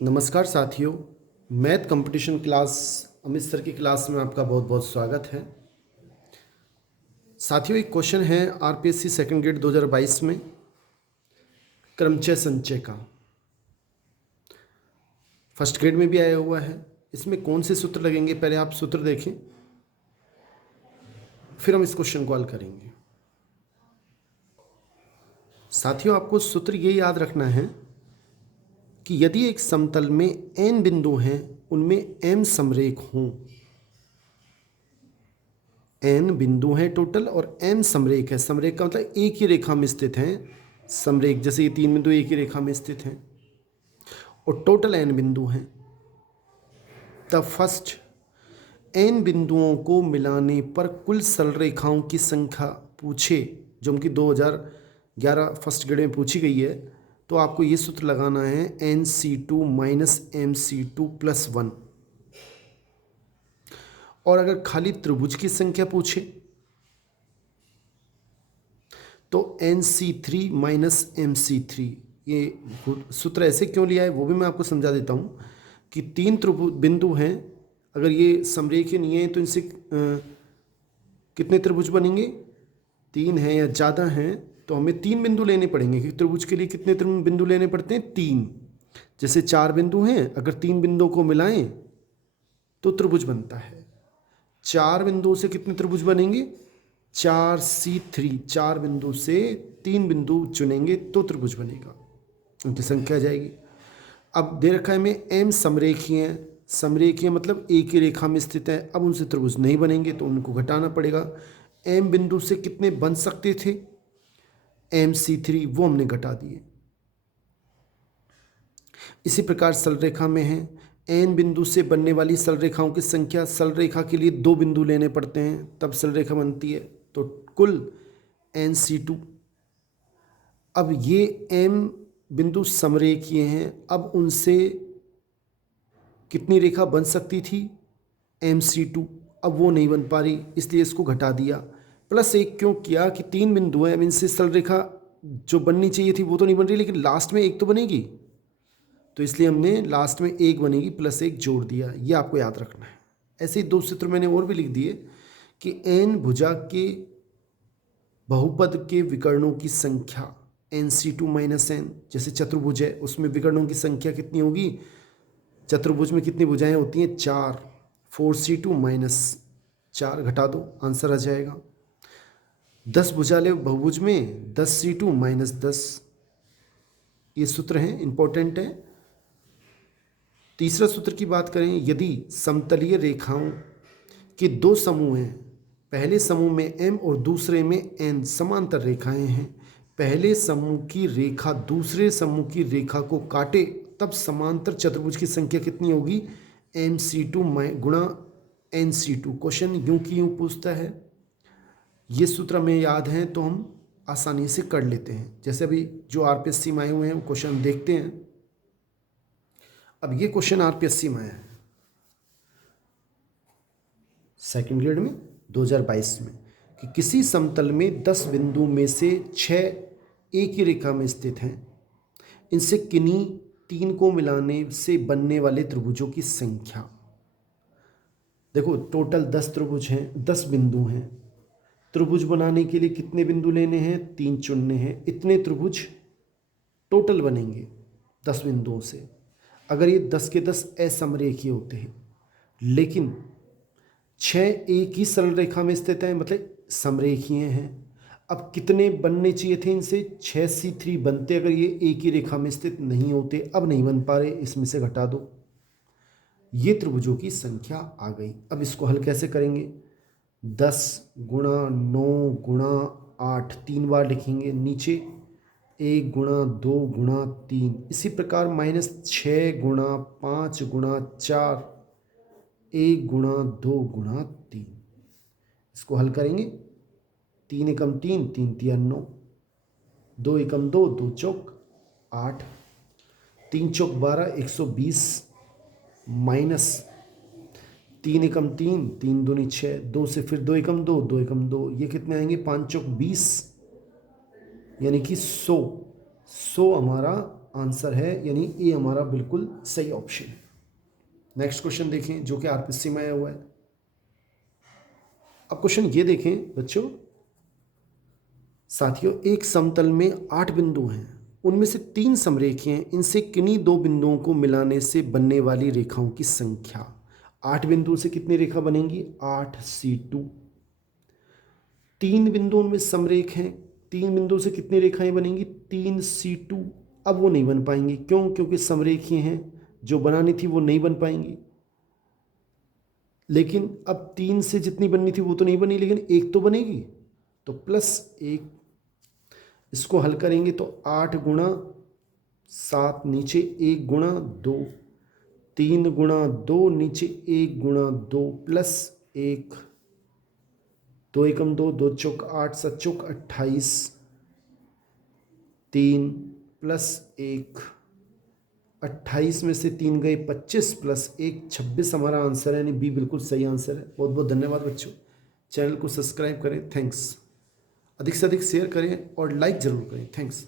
नमस्कार साथियों। Math competition class Amit sir की क्लास में आपका बहुत बहुत स्वागत है। साथियों, एक क्वेश्चन है आरपीएससी सेकंड ग्रेड 2022 में क्रमचय संचय का। फर्स्ट ग्रेड में भी आया हुआ है। इसमें कौन से सूत्र लगेंगे, पहले आप सूत्र देखें, फिर हम इस क्वेश्चन को हल करेंगे। साथियों, आपको सूत्र ये याद रखना है कि यदि एक समतल में n बिंदु हैं, उनमें m समरेख हों। n बिंदु हैं टोटल और m समरेख है। समरेख का मतलब एक ही रेखा में स्थित हैं। समरेख जैसे ये 3 बिंदु एक ही रेखा में स्थित हैं और टोटल n बिंदु हैं। तब फर्स्ट n बिंदुओं को मिलाने पर कुल सरल रेखाओं की संख्या पूछे, जो उनकी 2011 फर्स्ट ग्रेड में पूछी गई है। तो आपको ये सूत्र लगाना है NC2 माइनस MC2 प्लस 1। और अगर खाली त्रिभुज की संख्या पूछे तो NC3 माइनस MC3। ये सूत्र ऐसे क्यों लिया है वो भी मैं आपको समझा देता हूँ कि 3 त्रिभुज बिंदु हैं, अगर ये समरेखीय नहीं है तो इनसे कितने त्रिभुज बनेंगे? 3 हैं या ज़्यादा हैं तो हमें 3 बिंदु लेने पड़ेंगे, क्योंकि त्रिभुज के लिए कितने बिंदु लेने पड़ते हैं? 3। जैसे 4 बिंदु हैं, अगर 3 बिंदुओं को मिलाएं तो त्रिभुज बनता है। 4 बिंदुओं से कितने त्रिभुज बनेंगे? 4C3। 4 बिंदु से 3 बिंदु चुनेंगे तो त्रिभुज बनेगा, उनकी संख्या आ जाएगी। अब दे रखा है हमें m समरेखीय हैं। समरेखीय मतलब एक ही रेखा में स्थित है। अब उनसे त्रिभुज नहीं बनेंगे तो उनको घटाना पड़ेगा। m बिंदु से कितने बन सकते थे? MC3, वो हमने घटा दिए। इसी प्रकार सरल रेखा में है, n बिंदु से बनने वाली सरल रेखाओं की संख्या, सरल रेखा के लिए 2 बिंदु लेने पड़ते हैं तब सरल रेखा बनती है, तो कुल NC2। अब ये m बिंदु समरेखीय हैं, अब उनसे कितनी रेखा बन सकती थी? MC2। अब वो नहीं बन पा रही, इसलिए इसको घटा दिया। प्लस 1 क्यों किया कि 3 बिंदु हैं, अब इनसे सरल रेखा जो बननी चाहिए थी वो तो नहीं बन रही, लेकिन लास्ट में एक तो बनेगी, तो इसलिए हमने लास्ट में एक बनेगी, प्लस 1 जोड़ दिया। ये आपको याद रखना है। ऐसे ही 2 सूत्र मैंने और भी लिख दिए कि n भुजा के बहुपद के विकर्णों की संख्या NC2 माइनस n। जैसे चतुर्भुज है, उसमें विकर्णों की संख्या कितनी होगी? चतुर्भुज में कितनी भुजाएं होती हैं? 4। 4C2 माइनस 4 घटा दो, आंसर आ जाएगा। 10 भुजाले बहुभुज में 10C2 माइनस 10। ये सूत्र हैं, इंपॉर्टेंट है। तीसरा सूत्र की बात करें, यदि समतलीय रेखाओं के 2 समूह हैं, पहले समूह में m और दूसरे में n समांतर रेखाएं हैं, पहले समूह की रेखा दूसरे समूह की रेखा को काटे तब समांतर चतुर्भुज की संख्या कितनी होगी? MC2 गुणा NC2। क्वेश्चन यूं की यूं पूछता है। ये सूत्र हमें याद है तो हम आसानी से कर लेते हैं। जैसे अभी जो आरपीएससी में आए हुए हैं वो क्वेश्चन देखते हैं। अब ये क्वेश्चन आरपीएससी में आया है सेकंड ग्रेड में 2022 में कि किसी समतल में 10 बिंदु में से 6 एक ही रेखा में स्थित हैं, इनसे किन्हीं 3 को मिलाने से बनने वाले त्रिभुजों की संख्या। देखो, टोटल 10 त्रिभुज हैं, 10 बिंदु हैं। त्रिभुज बनाने के लिए कितने बिंदु लेने हैं? 3 चुनने हैं। इतने त्रिभुज टोटल बनेंगे 10 बिंदुओं से, अगर ये 10 के 10 असमरेखीय होते हैं। लेकिन 6 एक ही सरल रेखा में स्थित हैं, मतलब समरेखीय हैं। अब कितने बनने चाहिए थे इनसे? 6C3 बनते अगर ये एक ही रेखा में स्थित नहीं होते। अब नहीं बन पा रहे, इसमें से घटा दो। ये त्रिभुजों की संख्या आ गई। अब इसको हल कैसे करेंगे? 10 गुणा 9 गुणा 8 3 बार लिखेंगे, नीचे 1 गुणा 2 गुणा 3। इसी प्रकार माइनस 6 गुणा 5 गुणा 4, 1 गुणा 2 गुणा 3। इसको हल करेंगे। 3 एकम 3, 3 तिया 9, 2 एकम 2, 2 चौक 8, 3 चौक 12, 120 माइनस 3 एकम 3, 3 दूनी 6, 2 से फिर 2 एकम 2, 2 एकम 2, ये कितने आएंगे? 5 चौक 20, यानी कि 100 हमारा आंसर है, यानी ए हमारा बिल्कुल सही ऑप्शन है। नेक्स्ट क्वेश्चन देखें जो कि आरपीसी में आया हुआ है। अब क्वेश्चन ये देखें बच्चों, साथियों, एक समतल में 8 बिंदु हैं, उनमें से 3 समरेखीय हैं, इनसे किन्हीं 2 बिंदुओं को मिलाने से बनने वाली रेखाओं की संख्या। 8 बिंदुओं से कितनी रेखा बनेंगी? 8C2। 3 बिंदुओं में समरेख हैं, 3 बिंदुओं से कितनी रेखाएं बनेंगी? 3C2। अब वो नहीं बन पाएंगी, क्यों? क्योंकि समरेखीय हैं, जो बनानी थी वो नहीं बन पाएंगी। लेकिन अब 3 से जितनी बननी थी वो तो नहीं बनी, लेकिन एक तो बनेगी, तो +1। इसको हल करेंगे तो 8 गुणा 7 नीचे 1 गुणा 2, 3 गुणा 2 नीचे 1 गुणा 2 +1, 2 एकम 2, 2 चौक 8, 7 चौक 28, 3 +1, 28 में से 3 गए 25 +1 26 हमारा आंसर है, यानी बी बिल्कुल सही आंसर है। बहुत बहुत धन्यवाद बच्चों। चैनल को सब्सक्राइब करें, थैंक्स। अधिक से अधिक शेयर करें और लाइक ज़रूर करें, थैंक्स।